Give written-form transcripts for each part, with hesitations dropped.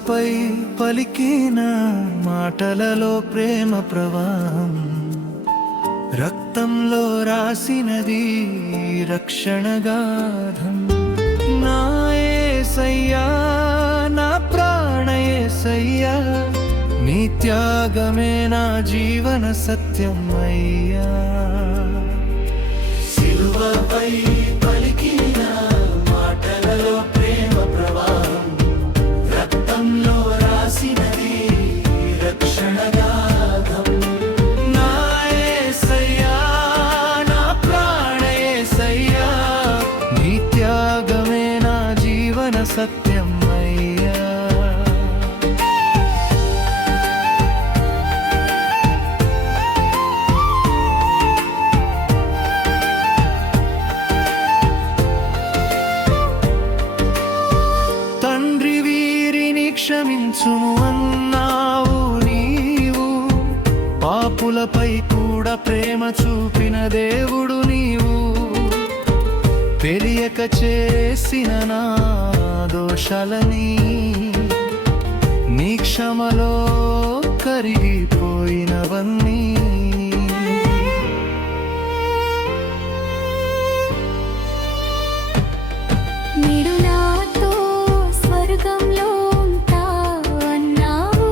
శిలువపై పలికిన మాటలలో ప్రేమ ప్రవాహం, రక్తంలో రాసినది రక్షణగాథం. నా యేసయ్యా, నా ప్రాణ యేసయ్యా, నీ త్యాగమే నా జీవన సత్యం అయ్యా. శిలువపై పలికిన మాటలలో ప్రేమ ప్రవాహం, రక్తంలో రాసినది రక్షణగాథం. నా యేసయ్యా, నా ప్రాణ యేసయ్యా, నీ త్యాగమే నా జీవన సత్యం అయ్యా. తండ్రి వీరిని క్షమించుము అన్నావు నీవు, పాపులపై కూడా ప్రేమ చూపిన దేవుడు నీవు. తెలియక చేసిన నా దోషాలని నీ క్షమలో కరిగిపోయినవన్నీ. నీడు నాతో స్వర్గంలో ఉంటా అన్నావు,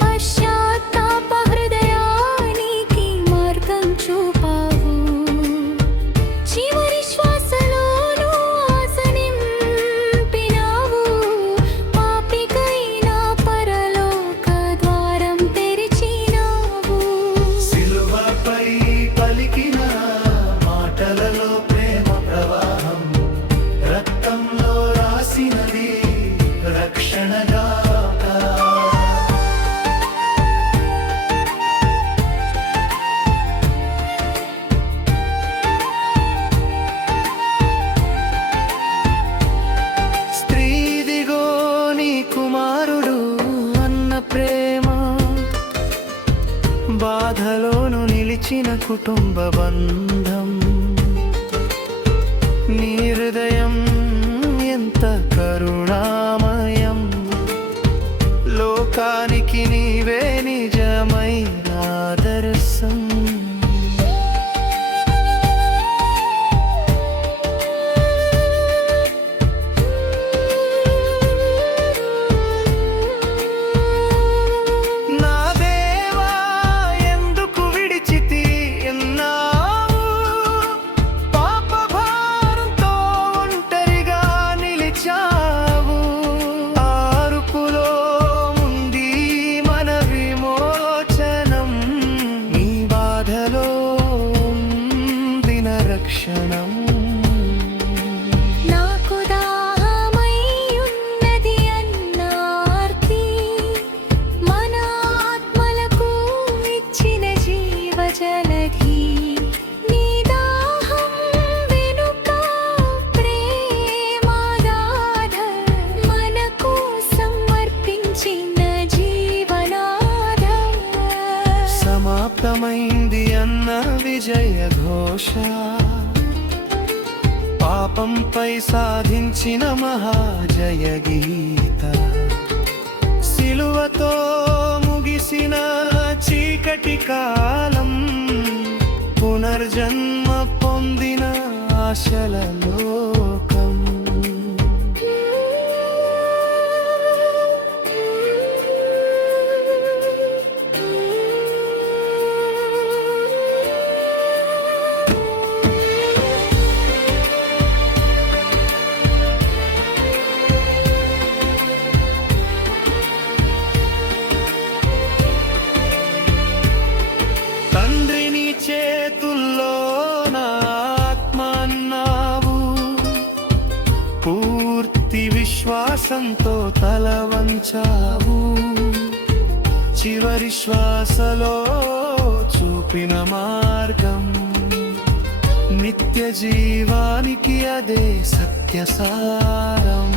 పశ్చాత్తాప హృదయానికి మార్గం చూపావు. చివరి శ్వాసలోనూ ఆశ నింపినావు, పాపికైనా పరలోక ద్వారం తెరిచినావు. శిలువపై పలికిన మాటలలో ప్రేమ ప్రవాహం, రక్తంలో రాసినది రక్షణగాథ. స్త్రీదిగో నీ కుమారుడు అన్న ప్రేమ, బాధలోను నిలిచిన కుటుంబ బంధం. నీ హృదయం ఎంత కరుణామయం, లోకానికి నీవే నిజమైన ఆదర్శం. నా దేవా, ఎందుకు విడిచితి ఎన్నావు, పాప భారంతో ఒంటరిగా నిలిచావు. ఆరుపులో ఉంది మన విమోచనం, నీ బాధలో దిన రక్షణం. నాకు దాహమై ఉన్నది అన్నార్తి, మన ఆత్మలకు ఇచ్చిన జీవజలధి. నీ దాహం వెనుక ప్రేమగాథ, మనకు సమర్పించిన జీవనాథ. సమాప్తమైంది అన్న విజయ ఘోష, పాపంపై సాధించిన మహాజయ గీత. శిలువతో ముగిసిన చీకటి కాలం, పునర్జన్మ పొందిన ఆశల లోకం. తండ్రి నీ చేతుల్లో నా ఆత్మ అన్నావు, పూర్తి విశ్వాసంతో తల వంచావు. చివరి శ్వాసలో చూపిన మార్గం, నిత్య జీవానికి అదే సత్యసారం.